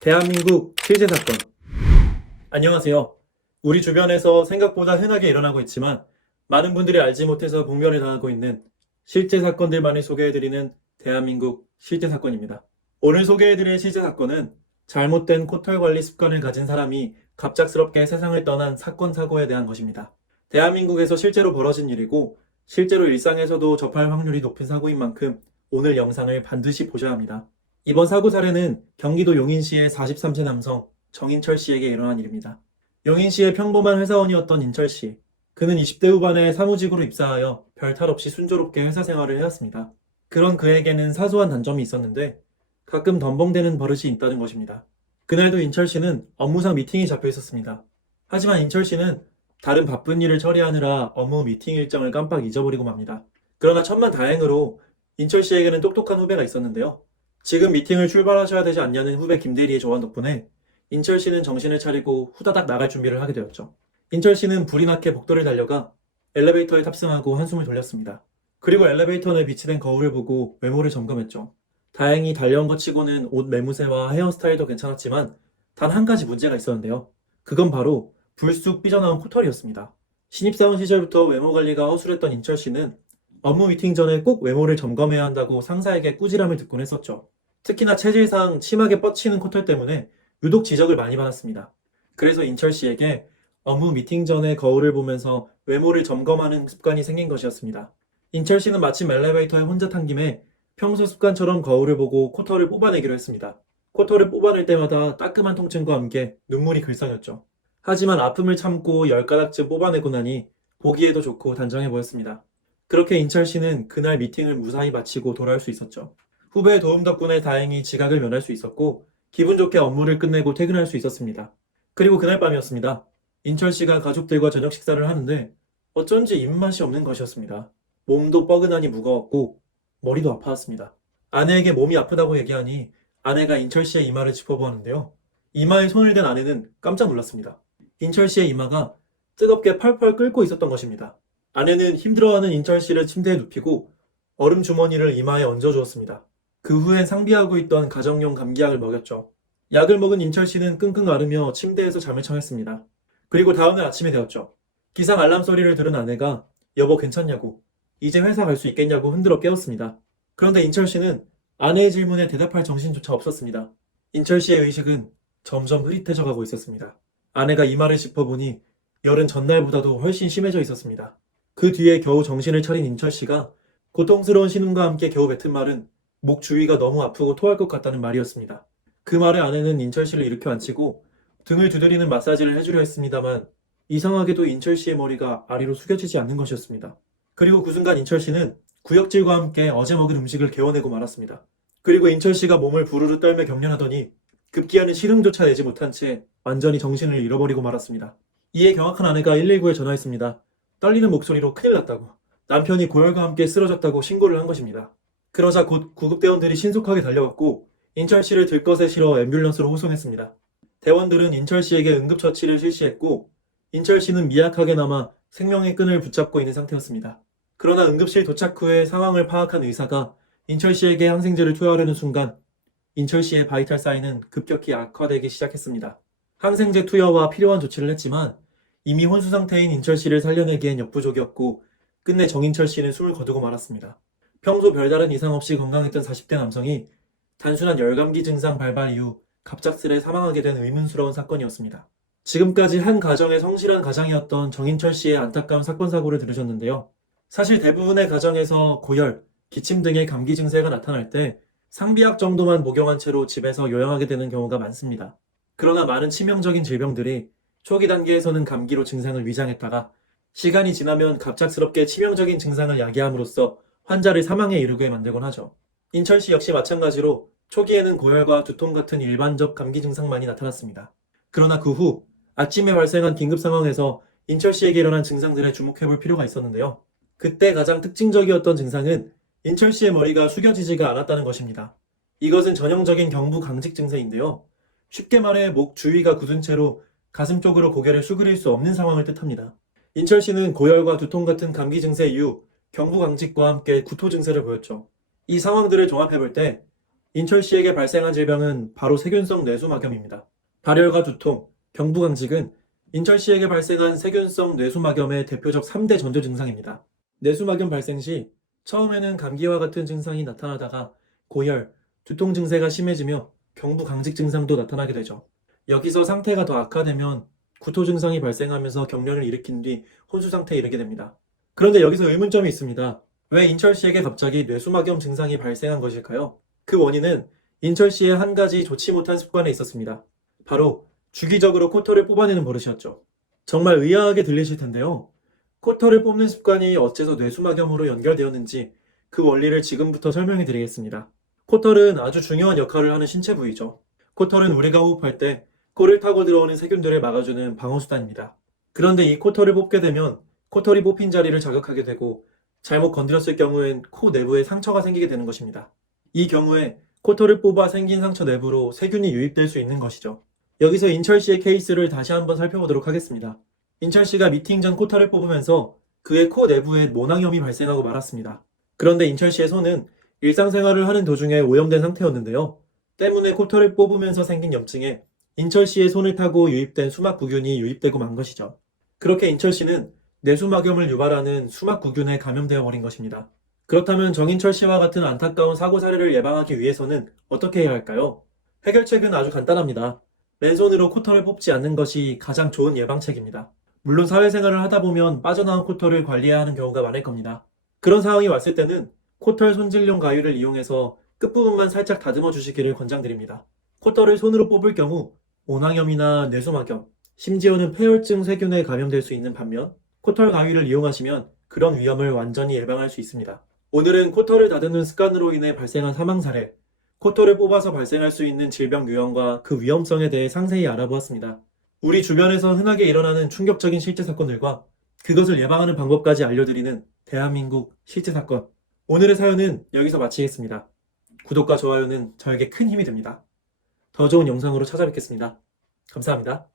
대한민국 실제 사건. 안녕하세요. 우리 주변에서 생각보다 흔하게 일어나고 있지만 많은 분들이 알지 못해서 공변을 당하고 있는 실제 사건들만을 소개해드리는 대한민국 실제 사건입니다. 오늘 소개해드릴 실제 사건은 잘못된 코털 관리 습관을 가진 사람이 갑작스럽게 세상을 떠난 사건 사고에 대한 것입니다. 대한민국에서 실제로 벌어진 일이고 실제로 일상에서도 접할 확률이 높은 사고인 만큼 오늘 영상을 반드시 보셔야 합니다. 이번 사고 사례는 경기도 용인시의 43세 남성 정인철 씨에게 일어난 일입니다. 용인시의 평범한 회사원이었던 인철 씨. 그는 20대 후반에 사무직으로 입사하여 별탈 없이 순조롭게 회사 생활을 해왔습니다. 그런 그에게는 사소한 단점이 있었는데 가끔 덤벙대는 버릇이 있다는 것입니다. 그날도 인철 씨는 업무상 미팅이 잡혀 있었습니다. 하지만 인철 씨는 다른 바쁜 일을 처리하느라 업무 미팅 일정을 깜빡 잊어버리고 맙니다. 그러나 천만다행으로 인철 씨에게는 똑똑한 후배가 있었는데요. 지금 미팅을 출발하셔야 되지 않냐는 후배 김대리의 조언 덕분에 인철 씨는 정신을 차리고 후다닥 나갈 준비를 하게 되었죠. 인철 씨는 불이 나게 복도를 달려가 엘리베이터에 탑승하고 한숨을 돌렸습니다. 그리고 엘리베이터 내 비치된 거울을 보고 외모를 점검했죠. 다행히 달려온 것 치고는 옷 매무새와 헤어스타일도 괜찮았지만 단 한 가지 문제가 있었는데요. 그건 바로 불쑥 삐져나온 코털이었습니다. 신입사원 시절부터 외모 관리가 허술했던 인철 씨는 업무 미팅 전에 꼭 외모를 점검해야 한다고 상사에게 꾸지람을 듣곤 했었죠. 특히나 체질상 심하게 뻗치는 코털 때문에 유독 지적을 많이 받았습니다. 그래서 인철 씨에게 업무 미팅 전에 거울을 보면서 외모를 점검하는 습관이 생긴 것이었습니다. 인철 씨는 마침 엘리베이터에 혼자 탄 김에 평소 습관처럼 거울을 보고 코털을 뽑아내기로 했습니다. 코털을 뽑아낼 때마다 따끔한 통증과 함께 눈물이 글썽였죠. 하지만 아픔을 참고 10가닥쯤 뽑아내고 나니 보기에도 좋고 단정해 보였습니다. 그렇게 인철 씨는 그날 미팅을 무사히 마치고 돌아올 수 있었죠. 후배의 도움 덕분에 다행히 지각을 면할 수 있었고 기분 좋게 업무를 끝내고 퇴근할 수 있었습니다. 그리고 그날 밤이었습니다. 인철 씨가 가족들과 저녁 식사를 하는데 어쩐지 입맛이 없는 것이었습니다. 몸도 뻐근하니 무거웠고 머리도 아파왔습니다. 아내에게 몸이 아프다고 얘기하니 아내가 인철 씨의 이마를 짚어보았는데요. 이마에 손을 댄 아내는 깜짝 놀랐습니다. 인철 씨의 이마가 뜨겁게 펄펄 끓고 있었던 것입니다. 아내는 힘들어하는 인철 씨를 침대에 눕히고 얼음 주머니를 이마에 얹어주었습니다. 그 후엔 상비하고 있던 가정용 감기약을 먹였죠. 약을 먹은 인철 씨는 끙끙 앓으며 침대에서 잠을 청했습니다. 그리고 다음날 아침이 되었죠. 기상 알람 소리를 들은 아내가 여보 괜찮냐고, 이제 회사 갈 수 있겠냐고 흔들어 깨웠습니다. 그런데 인철 씨는 아내의 질문에 대답할 정신조차 없었습니다. 인철 씨의 의식은 점점 흐릿해져 가고 있었습니다. 아내가 이마를 짚어보니 열은 전날보다도 훨씬 심해져 있었습니다. 그 뒤에 겨우 정신을 차린 인철 씨가 고통스러운 신음과 함께 겨우 뱉은 말은 목 주위가 너무 아프고 토할 것 같다는 말이었습니다. 그 말에 아내는 인철 씨를 일으켜 앉히고 등을 두드리는 마사지를 해주려 했습니다만 이상하게도 인철 씨의 머리가 아래로 숙여지지 않는 것이었습니다. 그리고 그 순간 인철 씨는 구역질과 함께 어제 먹은 음식을 개워내고 말았습니다. 그리고 인철 씨가 몸을 부르르 떨며 경련하더니 급기야는 신음조차 내지 못한 채 완전히 정신을 잃어버리고 말았습니다. 이에 경악한 아내가 119에 전화했습니다. 떨리는 목소리로 큰일 났다고, 남편이 고열과 함께 쓰러졌다고 신고를 한 것입니다. 그러자 곧 구급대원들이 신속하게 달려왔고 인철 씨를 들것에 실어 앰뷸런스로 호송했습니다. 대원들은 인철 씨에게 응급처치를 실시했고 인철 씨는 미약하게나마 생명의 끈을 붙잡고 있는 상태였습니다. 그러나 응급실 도착 후에 상황을 파악한 의사가 인철 씨에게 항생제를 투여하려는 순간 인철 씨의 바이탈 사인은 급격히 악화되기 시작했습니다. 항생제 투여와 필요한 조치를 했지만 이미 혼수 상태인 인철 씨를 살려내기엔 역부족이었고 끝내 정인철 씨는 숨을 거두고 말았습니다. 평소 별다른 이상 없이 건강했던 40대 남성이 단순한 열감기 증상 발발 이후 갑작스레 사망하게 된 의문스러운 사건이었습니다. 지금까지 한 가정의 성실한 가장이었던 정인철 씨의 안타까운 사건 사고를 들으셨는데요. 사실 대부분의 가정에서 고열, 기침 등의 감기 증세가 나타날 때 상비약 정도만 복용한 채로 집에서 요양하게 되는 경우가 많습니다. 그러나 많은 치명적인 질병들이 초기 단계에서는 감기로 증상을 위장했다가 시간이 지나면 갑작스럽게 치명적인 증상을 야기함으로써 환자를 사망에 이르게 만들곤 하죠. 인철 씨 역시 마찬가지로 초기에는 고열과 두통 같은 일반적 감기 증상만이 나타났습니다. 그러나 그 후 아침에 발생한 긴급 상황에서 인철 씨에게 일어난 증상들에 주목해볼 필요가 있었는데요. 그때 가장 특징적이었던 증상은 인철 씨의 머리가 숙여지지가 않았다는 것입니다. 이것은 전형적인 경부 강직 증세인데요. 쉽게 말해 목 주위가 굳은 채로 가슴 쪽으로 고개를 수그릴 수 없는 상황을 뜻합니다. 인철 씨는 고열과 두통 같은 감기 증세 이후 경부 강직과 함께 구토 증세를 보였죠. 이 상황들을 종합해볼 때 인철씨에게 발생한 질병은 바로 세균성 뇌수막염입니다. 발열과 두통, 경부강직은 인철씨에게 발생한 세균성 뇌수막염의 대표적 3대 전조 증상입니다. 뇌수막염 발생 시 처음에는 감기와 같은 증상이 나타나다가 고열, 두통 증세가 심해지며 경부강직 증상도 나타나게 되죠. 여기서 상태가 더 악화되면 구토 증상이 발생하면서 경련을 일으킨 뒤 혼수 상태에 이르게 됩니다. 그런데 여기서 의문점이 있습니다. 왜 인철씨에게 갑자기 뇌수막염 증상이 발생한 것일까요? 그 원인은 인철씨의 한 가지 좋지 못한 습관에 있었습니다. 바로 주기적으로 코털을 뽑아내는 버릇이었죠. 정말 의아하게 들리실 텐데요. 코털을 뽑는 습관이 어째서 뇌수막염으로 연결되었는지 그 원리를 지금부터 설명해 드리겠습니다. 코털은 아주 중요한 역할을 하는 신체 부위죠. 코털은 우리가 호흡할 때 코를 타고 들어오는 세균들을 막아주는 방어수단입니다. 그런데 이 코털을 뽑게 되면 코털이 뽑힌 자리를 자극하게 되고 잘못 건드렸을 경우엔 코 내부에 상처가 생기게 되는 것입니다. 이 경우에 코털을 뽑아 생긴 상처 내부로 세균이 유입될 수 있는 것이죠. 여기서 인철씨의 케이스를 다시 한번 살펴보도록 하겠습니다. 인철씨가 미팅 전 코털을 뽑으면서 그의 코 내부에 모낭염이 발생하고 말았습니다. 그런데 인철씨의 손은 일상생활을 하는 도중에 오염된 상태였는데요. 때문에 코털을 뽑으면서 생긴 염증에 인철씨의 손을 타고 유입된 수막구균이 유입되고 만 것이죠. 그렇게 인철씨는 뇌수막염을 유발하는 수막구균에 감염되어 버린 것입니다. 그렇다면 정인철씨와 같은 안타까운 사고 사례를 예방하기 위해서는 어떻게 해야 할까요? 해결책은 아주 간단합니다. 맨손으로 코털을 뽑지 않는 것이 가장 좋은 예방책입니다. 물론 사회생활을 하다 보면 빠져나온 코털을 관리해야 하는 경우가 많을 겁니다. 그런 상황이 왔을 때는 코털 손질용 가위를 이용해서 끝부분만 살짝 다듬어 주시기를 권장드립니다. 코털을 손으로 뽑을 경우 모낭염이나 뇌수막염, 심지어는 폐혈증 세균에 감염될 수 있는 반면 코털 가위를 이용하시면 그런 위험을 완전히 예방할 수 있습니다. 오늘은 코털을 다듬는 습관으로 인해 발생한 사망 사례, 코털을 뽑아서 발생할 수 있는 질병 유형과 그 위험성에 대해 상세히 알아보았습니다. 우리 주변에서 흔하게 일어나는 충격적인 실제 사건들과 그것을 예방하는 방법까지 알려드리는 대한민국 실제 사건. 오늘의 사연은 여기서 마치겠습니다. 구독과 좋아요는 저에게 큰 힘이 됩니다. 더 좋은 영상으로 찾아뵙겠습니다. 감사합니다.